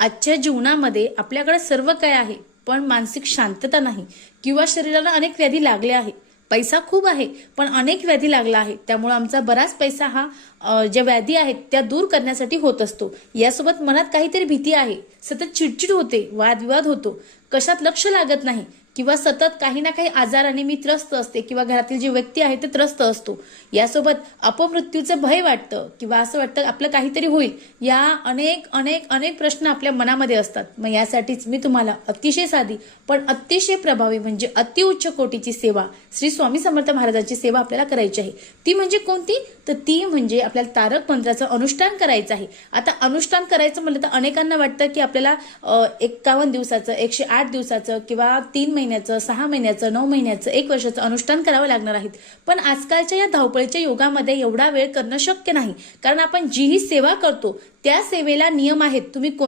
आजच्या जीवनामध्ये आपल्याकडे सर्व काय आहे, पण मानसिक शांतता नाही किंवा शरीराला अनेक व्याधी लागल्या आहे. पैसा खूप आहे, पण अनेक व्याधी लागला आहे. त्यामुळे आमचा बराच पैसा हा ज्या व्याधी आहेत त्या दूर करण्यासाठी होत असतो. यासोबत मनात काहीतरी भीती आहे, सतत चिडचिड होते, वादविवाद होतो, कशात लक्ष लागत नाही किंवा सतत काही ना काही आजाराने मी त्रस्त असते किंवा घरातील जे व्यक्ती आहे ते त्रस्त असतो. यासोबत अपमृत्यूचं भय वाटतं किंवा असं वाटतं आपलं काहीतरी होईल. या अनेक अनेक अनेक प्रश्न आपल्या मनामध्ये असतात. मग यासाठीच मी तुम्हाला अतिशय साधी पण अतिशय प्रभावी म्हणजे अतिउच्च कोटीची सेवा, श्री स्वामी समर्थ महाराजांची सेवा आपल्याला करायची आहे. ती म्हणजे कोणती? तर ती म्हणजे आपल्याला तारक मंत्राचं अनुष्ठान करायचं आहे. आता अनुष्ठान करायचं म्हटलं तर अनेकांना वाटतं की आपल्याला 51 दिवसाचं, 108 दिवसाचं किंवा 3 महिन्याचं, 6 महिन्याचं, 9 महिन्याचं, 1 वर्षाचं अनुष्ठान करावं लागणार आहे. पण आजकालच्या या धावपळीच्या युगामध्ये एवढा वेळ करणं शक्य नाही, कारण आपण जी ही सेवा करतो त्या सेवेला नियम आहेत. तुम्ही